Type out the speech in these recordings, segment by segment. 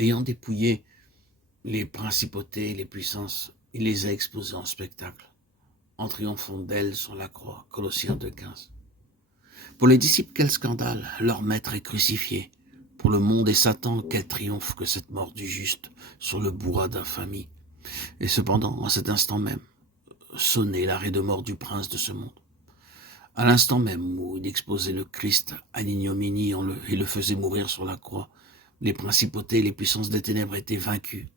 Ayant dépouillé les principautés et les puissances, il les a exposées en spectacle, en triomphant d'elles sur la croix. Colossiens 2,15. Pour les disciples, quel scandale, leur maître est crucifié. Pour le monde et Satan, quel triomphe que cette mort du juste sur le bourreau d'infamie. Et cependant, à cet instant même, sonnait l'arrêt de mort du prince de ce monde. À l'instant même où il exposait le Christ à l'ignominie et le faisait mourir sur la croix, les principautés et les puissances des ténèbres étaient vaincues.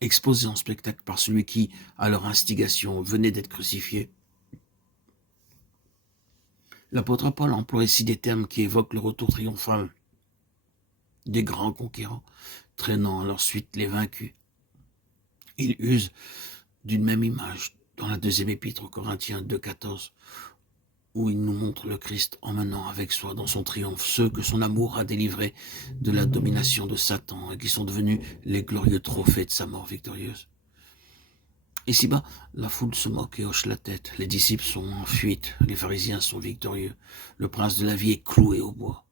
Exposés en spectacle par celui qui, à leur instigation, venait d'être crucifié. L'apôtre Paul emploie ici des termes qui évoquent le retour triomphal des grands conquérants, traînant à leur suite les vaincus. Il use d'une même image dans la deuxième épître aux Corinthiens 2,14, où il nous montre le Christ emmenant avec soi dans son triomphe ceux que son amour a délivrés de la domination de Satan et qui sont devenus les glorieux trophées de sa mort victorieuse. Ici-bas, la foule se moque et hoche la tête. Les disciples sont en fuite. Les pharisiens sont victorieux. Le prince de la vie est cloué au bois.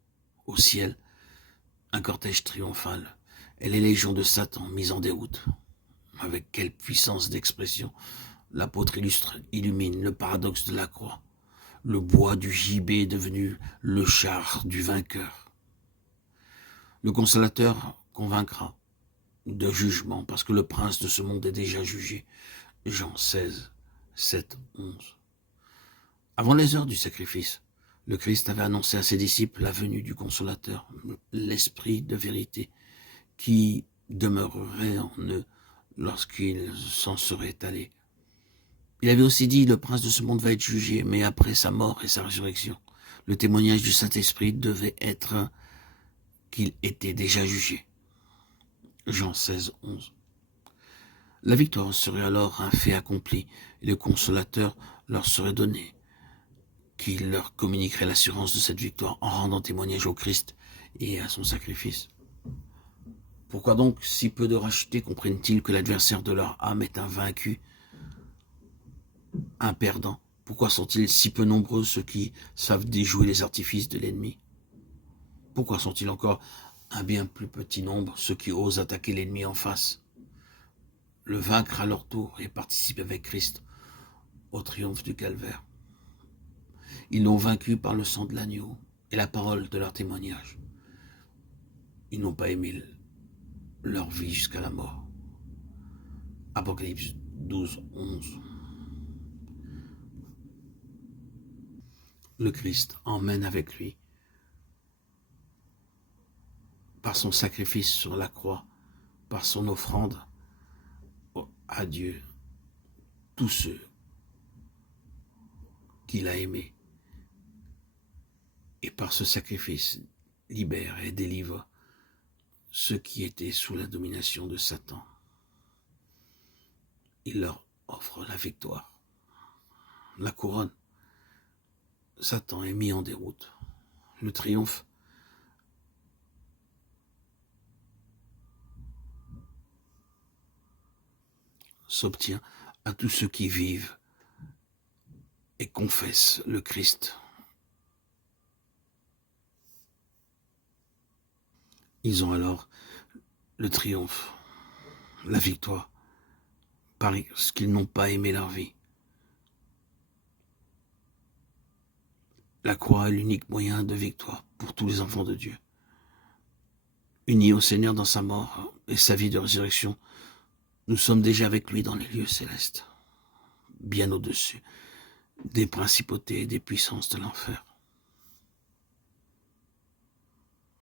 Au ciel, un cortège triomphal. Et les légions de Satan mises en déroute. Avec quelle puissance d'expression l'apôtre illumine le paradoxe de la croix. Le bois du gibet est devenu le char du vainqueur. Le consolateur convaincra de jugement parce que le prince de ce monde est déjà jugé. Jean 16, 7, 11. Avant les heures du sacrifice, le Christ avait annoncé à ses disciples la venue du consolateur, l'esprit de vérité, qui demeurerait en eux lorsqu'ils s'en seraient allés. Il avait aussi dit, le prince de ce monde va être jugé, mais après sa mort et sa résurrection. Le témoignage du Saint-Esprit devait être qu'il était déjà jugé. Jean 16, 11. La victoire serait alors un fait accompli, et le consolateur leur serait donné, qui leur communiquerait l'assurance de cette victoire en rendant témoignage au Christ et à son sacrifice. Pourquoi donc si peu de rachetés comprennent-ils que l'adversaire de leur âme est un vaincu, un perdant? Pourquoi sont-ils si peu nombreux ceux qui savent déjouer les artifices de l'ennemi? Pourquoi sont-ils encore un bien plus petit nombre ceux qui osent attaquer l'ennemi en face, le vaincre à leur tour et participer avec Christ au triomphe du calvaire? Ils l'ont vaincu par le sang de l'agneau et la parole de leur témoignage. Ils n'ont pas aimé leur vie jusqu'à la mort. Apocalypse 12, 11. Le Christ emmène avec lui, par son sacrifice sur la croix, par son offrande à Dieu, tous ceux qu'il a aimés. Et par ce sacrifice, libère et délivre ceux qui étaient sous la domination de Satan. Il leur offre la victoire, la couronne. Satan est mis en déroute. Le triomphe s'obtient à tous ceux qui vivent et confessent le Christ. Ils ont alors le triomphe, la victoire, parce qu'ils n'ont pas aimé leur vie. La croix est l'unique moyen de victoire pour tous les enfants de Dieu. Unis au Seigneur dans sa mort et sa vie de résurrection, nous sommes déjà avec lui dans les lieux célestes, bien au-dessus des principautés et des puissances de l'enfer.